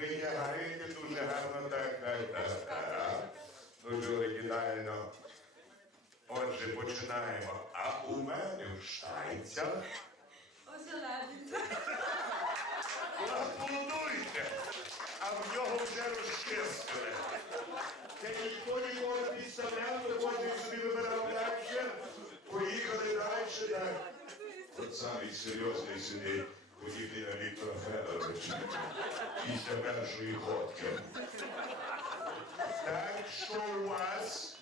Витягаєте дуже гарно, так, так, так, так. Дуже оригінально. Отже, починаємо. А у мене в штайцях Ожеледиця. Аплодуйте! А в нього вже розчистили. Це ніхто нікого не підставляв, то кожен собі вибирав далі. Поїхали далі. От самий серйозний сидить, подібний на Віктора Федоровича. Після першої ходки. Так, що у вас?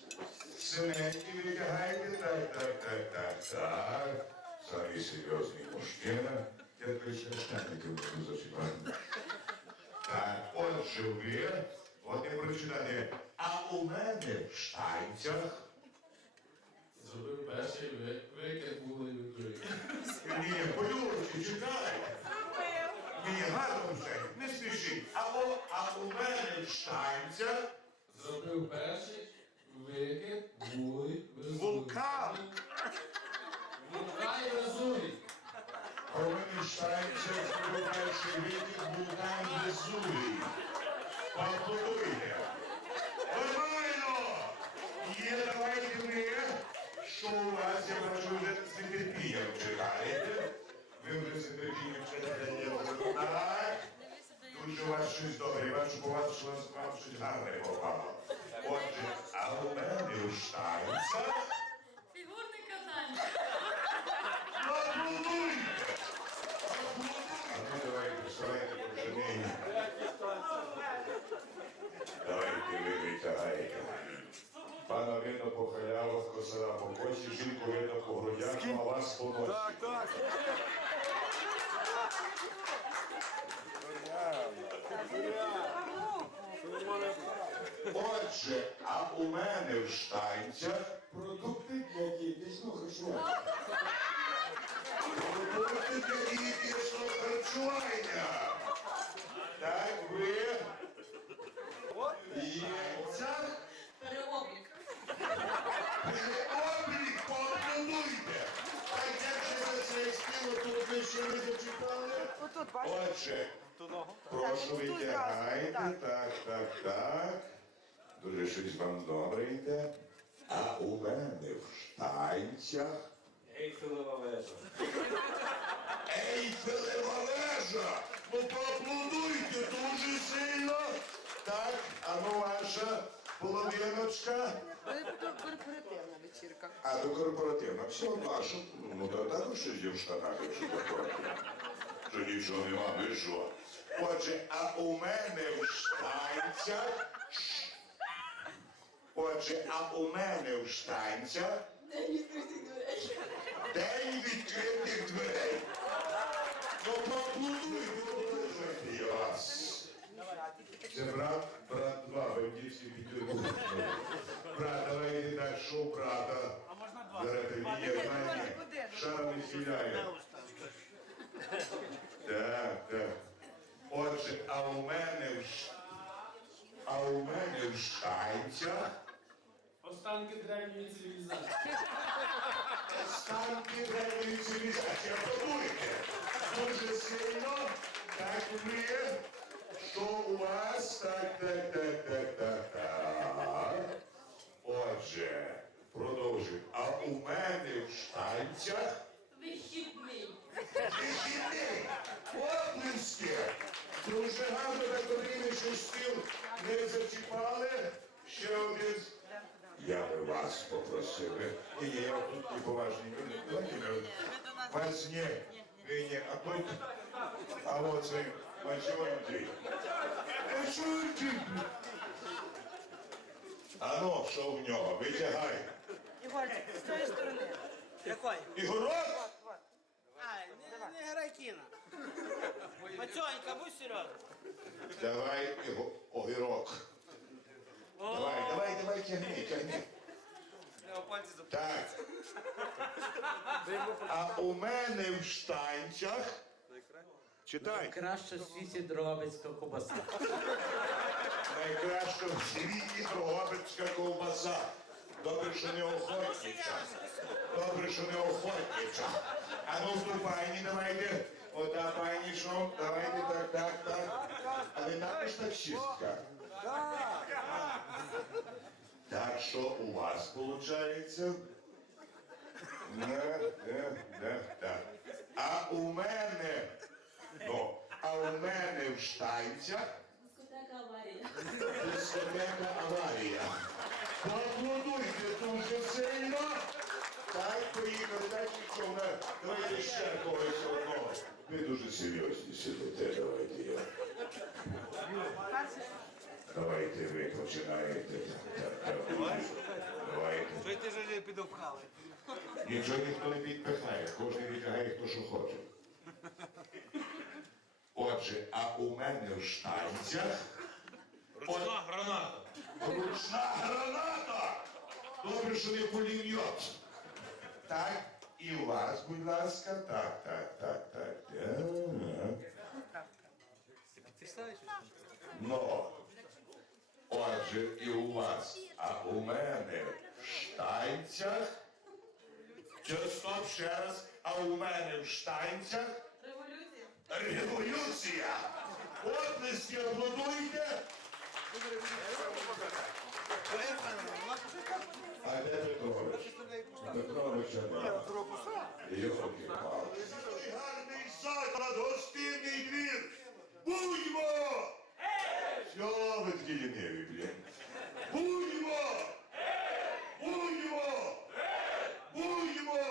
Синенькі витягаєте? Так, так, так, так, так. Самий серйозний мужчина. Я такий священників буду зачіпати. Так, отже ви, от не прочитати, а у мене в штайцях. Зробив перший ви- викид викид. Ні. Ні, гарно вже, не спішіть. А, о, а у мене в Зробив перший викид були везуй. Вулкан. Вулкан і везуй. А у мене в зробив перший вихід вулкан Везувій. Поаплодуйте. Нормально! Є, давайте ми. Що у вас, я бачу, вже з нетерпінням чекаєте. Ви вже з нетерпінням чекаєте. Так. Дуже у вас щось добре, я бачу, по вас, що вас- вам гарне. Отже, а у мене у штайцях Фігурне катання. Аплодуйте! А ну давайте вставайте по женені. Давайте ви витягаєте. Пана видно по халявах, косара по коці, жінку видно по грудях, а вас по носі. Так, так. Отже, а у мене в штанцях продукти для дієтичного харчування. Продукти для дієтичного харчування. Так, ви яйцях Переоблік. облік поаплодуйте. Так як же за це стіло тут ви ще не зачитали? Отже, прошу Так, витягайте. Так, так, так. Дуже щось вам добре йде. А у мене в штанцях Ейфелева вежа. Ейфелева вежа! Ну поаплодуйте дуже сильно. Так, а ну ваша половиночка. Корпоративна вечірка. А то корпоративна. Все наша. Ну то також щось є в штанах, якщо корпоративна. Що нічого нема, ви що? Отже, а у мене в штанцях. Отже, а у мене в штанцях. День відкритих дверей. Ну поаплодуйте, Яс. Це брат, брат два, ви всі підтримують. Брат, давай йди так, що брата. А можна два? Зараз тобі є знання. Шара не сіляє. Так, так. Отже, а у мене в а у мене в Штайцях Останки древньої цивілізації. Останки древньої цивілізації. Аплодуйте. Дуже сильно. Так ви. Що у вас? Так, так, так, так, так, так. Отже, продовжуємо. А у мене в штанцях Вихідний. вихідний. Оплески. Дуже гарно так що стіл не зачіпали. Ще один. Я би вас попросив. Ні, ні, я тут не поважний. Владимир, вас ні. Ви ні, а тут, а от цей Бачив Андрій. А що Андрій? А ну, що в нього? Витягай. Ігор, з тої сторони. Якої? Ігорок? А, не, не грай кіно. Мацьонька, будь серйозно. Давай його огірок. Давай, давай, давай, тягни, тягни. Так. А у мене в штанцях. Читай. Краще в світі дробицька кобаса. Найкраща в світі Дрогобицька ковбаса. Добре, що не охотнича. Добре, що не охотнича. А ну в ту пані давайте. Ота пані що? Давайте так, так, так. Але на ж таксистка? Так що у вас виходить? Не, не, не, так. А у мене, ну, а у мене в штанцях Дискотека аварія. дискотека аварія. Поаплодуйте дуже сильно. Так, поїхали, далі човна. Давайте ще когось одного. Ви дуже серйозні сидите, давайте я. Давайте ви починаєте. Що ти ж підопхали? Нічого ніхто не підпихає, кожен відтягає, хто що хоче. Отже, а у мене в штанцях Ручна граната. ручна граната. Добре, що не пулемет. Так, і у вас, будь ласка, так, так, так, так. так. Ну, отже, і у вас, а у мене в штанцях. Стоп ще раз, а у мене в штанцях Революція. революція. Оплески аплодуйте. А де Петрович? Петровича нема. Йолки Ліниві, блін? Будьмо! Будьмо! Будьмо!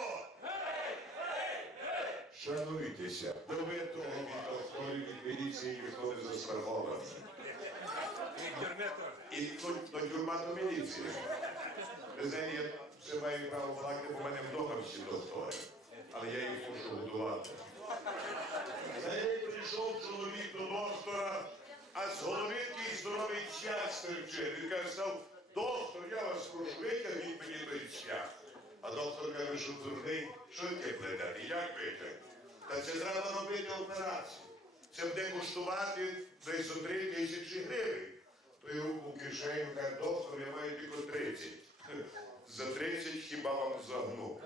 Шануйтеся, бо ви того хто від міліції ніхто не застрахований. І тут до тюрма до міліції. Ви знаєте, я все маю право плакати, бо в мене вдома всі доктори. Але я їх мушу годувати. Знаєте, прийшов чоловік до доктора, а з голови такий здоровий цвях стерчить. Він каже, став, доктор, я вас прошу, витягніть мені той цвях. А доктор каже, що дурний, що таке плетати, як витягнути? Та це треба робити операцію. Це буде коштувати десь за три тисячі гривень. Той руку в кишеню каже, доктор, я маю тільки 30. За 30 хіба вам загну.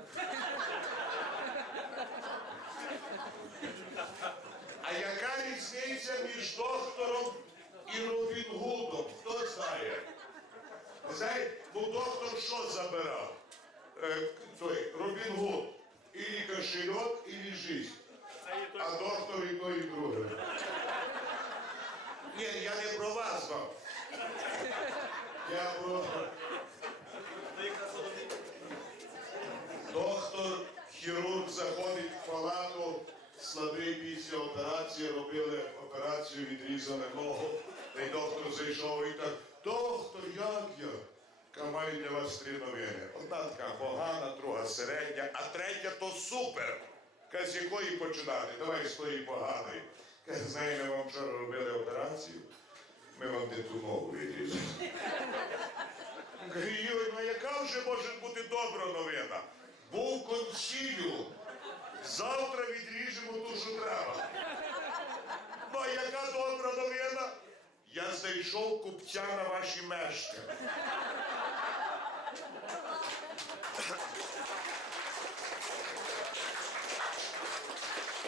А яка різниця між доктором і Робін Гудом? Хто знає? Знаєте, ну доктор що забирав? Е, той Робін Гуд. І кошельок, і жизнь. А доктор і той, і другий. Ні, я не про вас вам. Я про. Доктор, хірург заходить в палату, слабий після операції, робили операцію, відрізали ногу. Та й доктор зайшов і так, доктор, як я? Ка маю для вас три новини. Одна така погана, друга середня, а третя то супер. Каже, з якої починати? Давай з тої поганої. Каже, знаєте, ми вам вчора робили операцію, ми вам не ту ногу відрізали. Юрій, ну яка вже може бути добра новина? Був консиліум. Завтра відріжемо що треба. Ну, яка добра новина? Я знайшов купця на ваші мешки.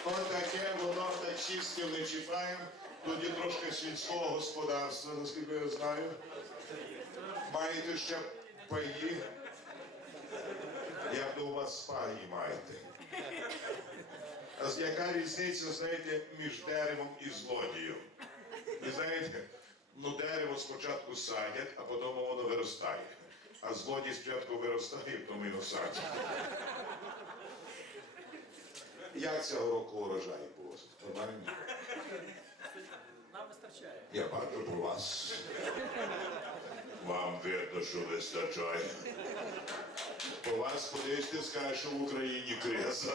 Отаке воно таксістів не чіпаємо. Тут є трошки сільського господарства, наскільки я знаю. Маєте ще паї? Як у вас паї маєте? А яка різниця, знаєте, між деревом і злодієм? Ви знаєте, ну дерево спочатку садять, а потім воно виростає. А злодій спочатку виростає, потім його садять. Як цього року урожай був? Нормально? Нам вистачає. Я бачу по вас. Вам видно, що вистачає. По вас подивишся, скаже, що в Україні криза.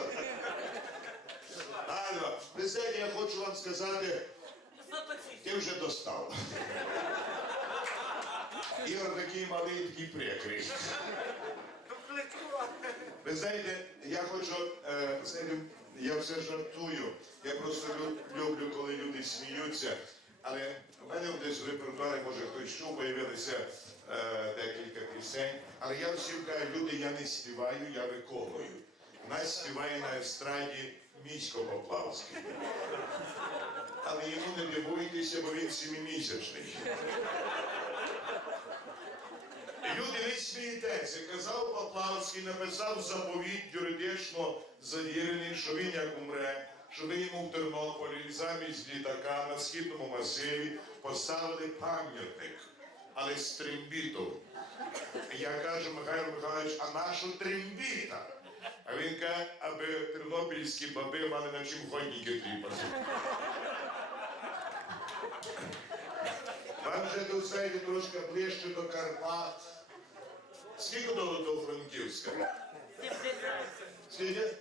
Альва, ви я хочу вам сказати, ти вже достав. Ігор такий малий, такий прикрий. Ви знаєте, я хочу, е, я все жартую. Я просто люблю, коли люди сміються. Але в мене десь в репертуарі, може хтось чув, появилися декілька пісень. Але я всім кажу, люди, я не співаю, я виконую. Нас співає на естраді Місько Поплавський. але йому не дивуйтеся, бо він сімімісячний. Люди не смієтеся. Казав Поплавський, написав заповіт юридично завірений, що він як умре, що ви йому в Тернополі замість літака на східному масиві поставили пам'ятник, але з трембітом. Я кажу, Михайло Михайлович, а нашу трембіта? А він каже, аби тернопільські баби мали на чим ходники тріпати. Вам вже тут знаєте трошки ближче до Карпат. Скільки до, до Франківська? 70. Скільки?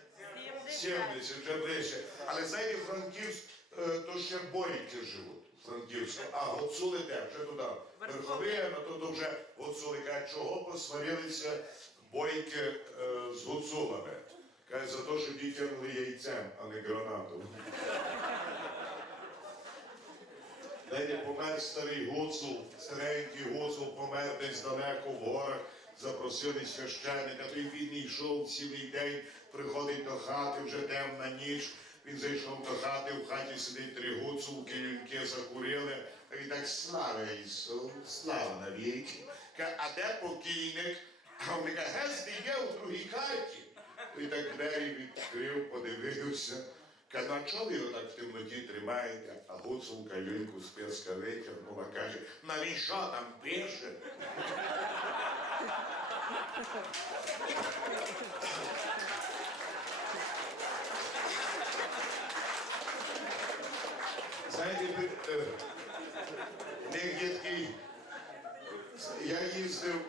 70. 70, вже ближче. Але знаєте, Франківськ, е, то ще бойки живуть. Франківську, а гуцули де? Вже туди. Верховина, то, вже гуцули. Кажуть, чого посварилися бойки е, з гуцулами? Каже, за те, що ті кинули яйцем, а не гранатом. Далі помер старий гуцул, старенький гуцул помер десь далеко в горах, запросили священника, той він йшов цілий день, приходить до хати, вже темна ніч. Він зайшов до хати, в хаті сидить три гуцулки, люльки закурили. А він так слава Ісу, слава навіки. Каже, а де покійник? А вони кажуть, гезди є у другій хаті. І так двері відкрив, подивився. Каже, а чого ви його так в темноті тримаєте? А гуцулка люльку з песка витягнула, каже, навіщо там пише? Знаєте, е, я їздив,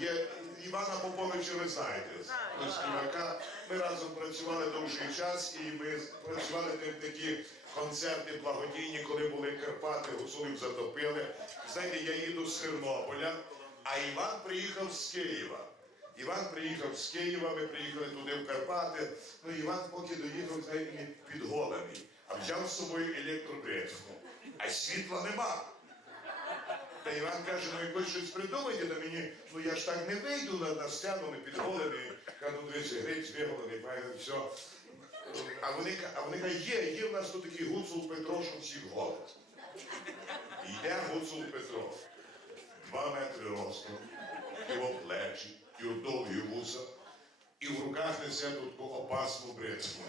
є Івана Поповича, ви знаєте, співака. Ми разом працювали довший час і ми працювали в такі концерти благодійні, коли були Карпати, гуцулів затопили. Знаєте, я їду з Тернополя, а Іван приїхав з Києва. Іван приїхав з Києва, ми приїхали туди в Карпати. Ну, Іван поки доїхав, знаєте, підголений, а взяв з собою електробритву. А світла нема. Та Іван каже, ну якось щось придумайте на мені, ну я ж так не вийду на, на сцену, не підголений. Кажу, дивіться, грець виголений, файно, все. А вони, а вони кажуть, є, є в нас тут такий гуцул Петро, що всіх голить. Йде гуцул Петро. Два метри ростом, його плечі, його довгі вуса, і в руках несе тут опасну бритву.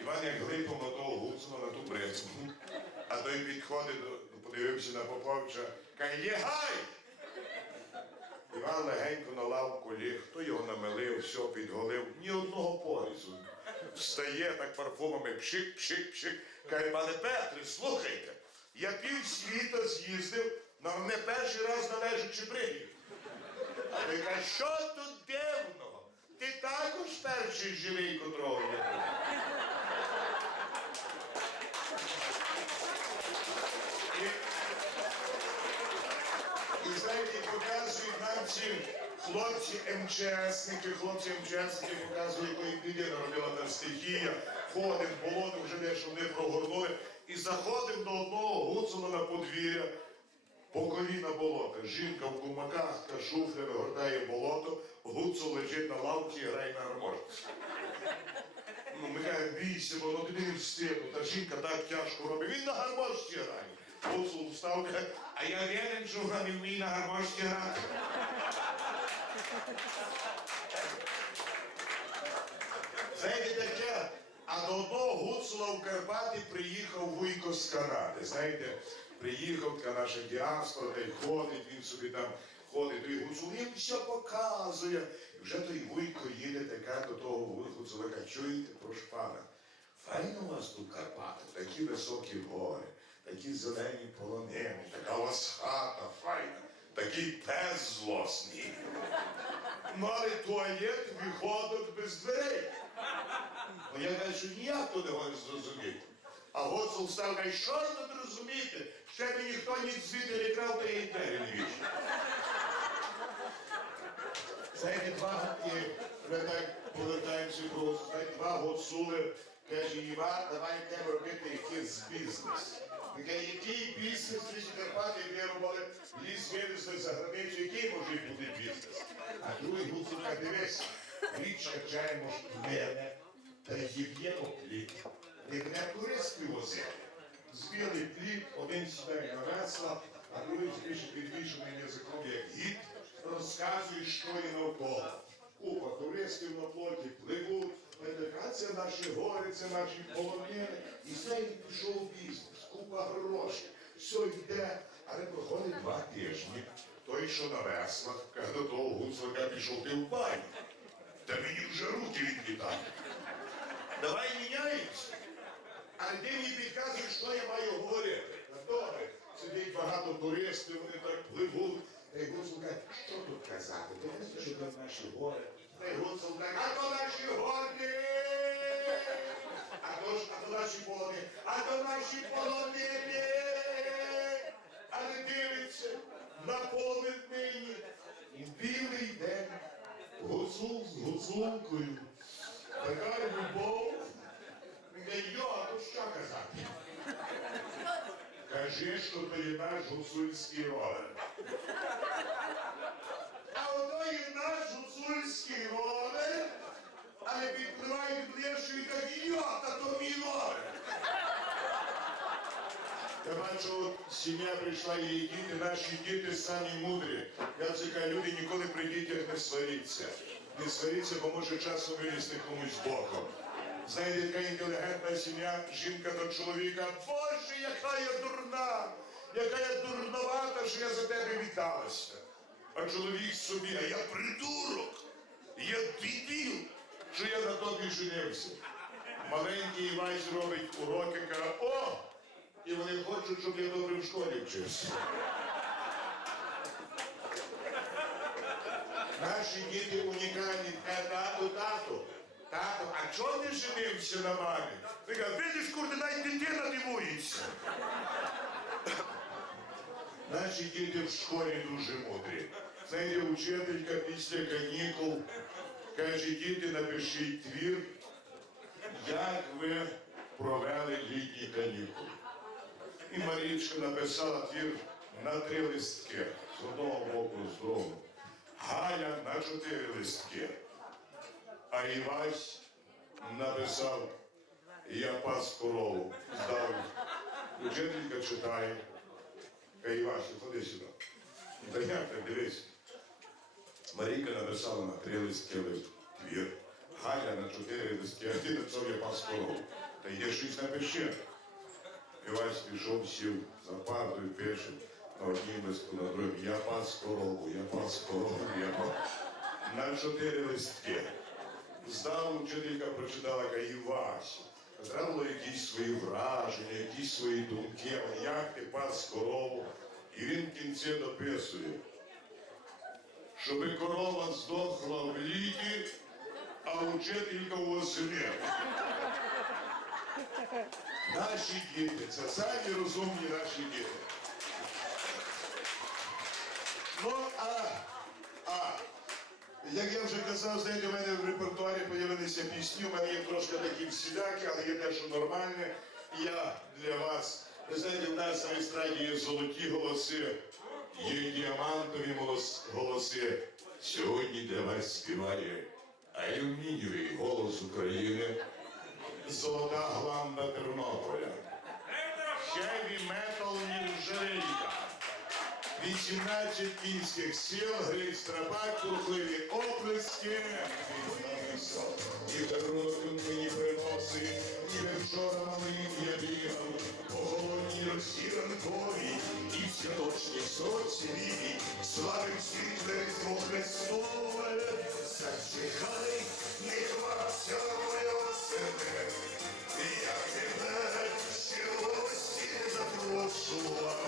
Іван як глипом на того гуцула на ту бритву. А той підходить, подивився на Поповича, каже, є гай! Іван легенько налав коліг, хто його намилив, все підголив, ні одного порізу. Встає так парфумами, пшик, пшик, пшик. Каже, пане Петре, слухайте, я пів світа з'їздив, на мене перший раз належачи пригів. А той каже, що тут дивного? Ти також перший живий, котрого я був. І, і знаєте, показують нам ці хлопці МЧСники, хлопці МЧСники показують, якої біди народила та стихія. Ходимо в болото, вже дещо вони прогорнули. І заходимо до одного гуцула на подвір'я. По коліна болота. Жінка в кумаках та шуфля вигортає болото, гуцул лежить на лавці і грає на гармошці. Ну, ми бійся, бо ну тобі не встигну. Та жінка так тяжко робить. Він на гармошці грає. Гуцул встав, каже, а я вірен, що вона не вміє на гармошці грати. Знаєте таке, а до одного гуцула в Карпати приїхав Вуйко з Канади. Знаєте, приїхав така наша діаспора, та й ходить, він собі там ходить, той гуцул їм все показує. І вже той Вуйко їде така до того гуцула, каже, чуєте, прошу пана, файно у вас тут Карпати, такі високі гори, такі зелені полонини, така у вас хата файна, такий пес злосний. Ну, але туалет виходить без дверей. Ну я кажу, ніяк то не можу зрозуміти. А Гоцул став каже, що тут розуміти? Ще би ніхто ні звідти не крав, та і двері не вічно. Знаєте, два, ми так повертаємося до два Гоцули, каже, Іван, давай йдемо робити якийсь бізнес. Який бізнес, ж Карпати вирубали, ліс вивезли за границю, який може бути бізнес? А другий Гуцул каже, дивись, може в мене, та є п'єно пліт. і мене туристи возили. Збили плід, один сідає на весла, а другий більше підвішеним язиком, як гід, розказує, що є навколо. Купа туристів на плоті пливуть, це наші гори, це наші полонини. І з неї пішов бізнес, купа грошей, все йде, але проходить два тижні. Той, що на веслах, каже до того гуцулика пішов ти в баню. Та мені вже руки відлітають. Давай міняємося. Але ти мені підказуєш, що я маю говорити. Добре, сидить багато туристів, вони так пливуть. Та й Гуцул каже, що тут казати? Ти не що там наші гори. Та й Гуцул каже, а то наші горди! А то ж, а то наші полонини, а то наші полонини! А не дивиться на поле нині. І білий день гуцул з гуцулкою. Така любов. Він каже, йо, а то що казати? Кажи, що то є наш гуцульський ровер. А ото є наш гуцульський ровер, Але підпливають ближче і кажуть, йо, та то мій. Я бачу, сім'я прийшла і її діти, наші діти самі мудрі. Я кажу, люди ніколи при дітях не сваріться. Не сваріться, бо може часом вилізти комусь боком. Знаєте, яка інтелігентна сім'я, жінка до чоловіка. Боже, яка я дурна! Яка я дурновата, що я за тебе віталася. А чоловік собі, а я придурок, я дебіл, що я на тобі женився. Маленький Івась робить уроки, каже, о! І вони хочуть, щоб я добре в школі вчився. Наші діти унікальні. Тату, тату, тату, а чого ти женився на мамі? Ти каже, видиш, курди, навіть дитина дивується. Наші діти в школі дуже мудрі. Знаєте, учителька після канікул каже, діти, напишіть твір, як ви провели літні канікули. І Марічка написала твір на три листки. З одного боку, з другого. Галя на чотири листки. А Івась написав Я пас корову. Здав. Учителька читає. Каже, Івась, ходи сюди. Та як ти дивись. Марійка написала на три листки лист твір. Галя на чотири листки, а ти написав Я пас корову. Та йди щось напиши. Івась пішов, сів за партою, пише на одній листку, на другому. Я пас корову, я пас корову, я пас. На чотири листки. Здав учителька прочитала, каже, Івась. Треба якісь свої враження, якісь свої думки, як ти пас корову. І він в кінці дописує, щоби корова здохла в літі, а учителька у осені. Наші діти, це самі розумні наші діти. Ну, а, а, як я вже казав, знаєте, у мене в репертуарі з'явилися пісні, у мене є трошки такі всілякі, але є дещо нормальне. І Я для вас, ви знаєте, в нас на естраді є золоті голоси, є діамантові голос- голоси. Сьогодні для вас співає алюмінієвий голос України. Золота гланда Тернополя. Хеві метал Нержавейка. 18 кінських сіл, грить страбак, бурхливі оплески. І дарунок мені приносить, ніби вчора малим я бігав, по голодній розсіранкові, і соці віки, славим світле Різдво Христове, зачекай, не хвася моє себе, я тебе ще гості запрошував,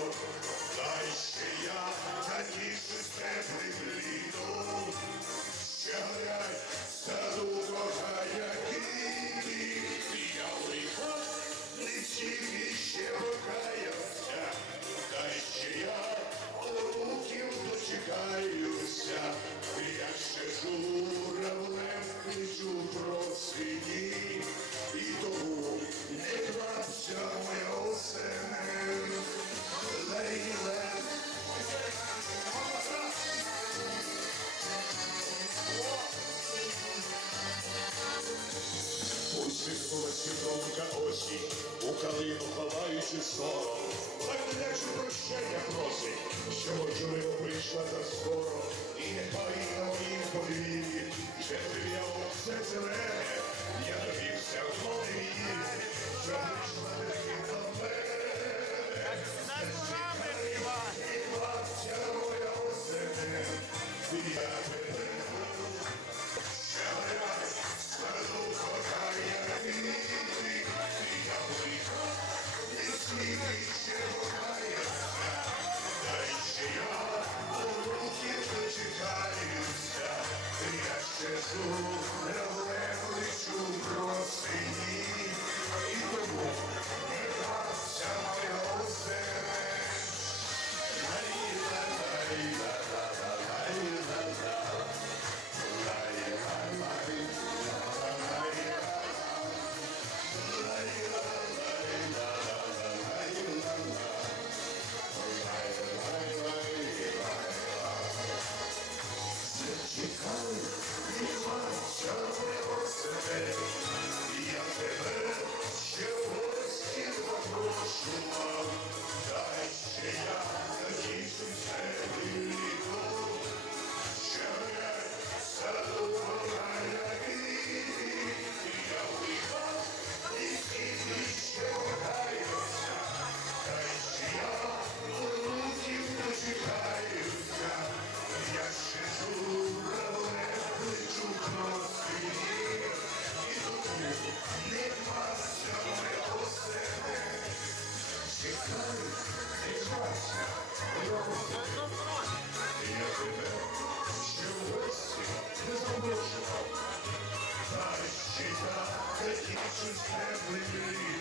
запрошував. Та ще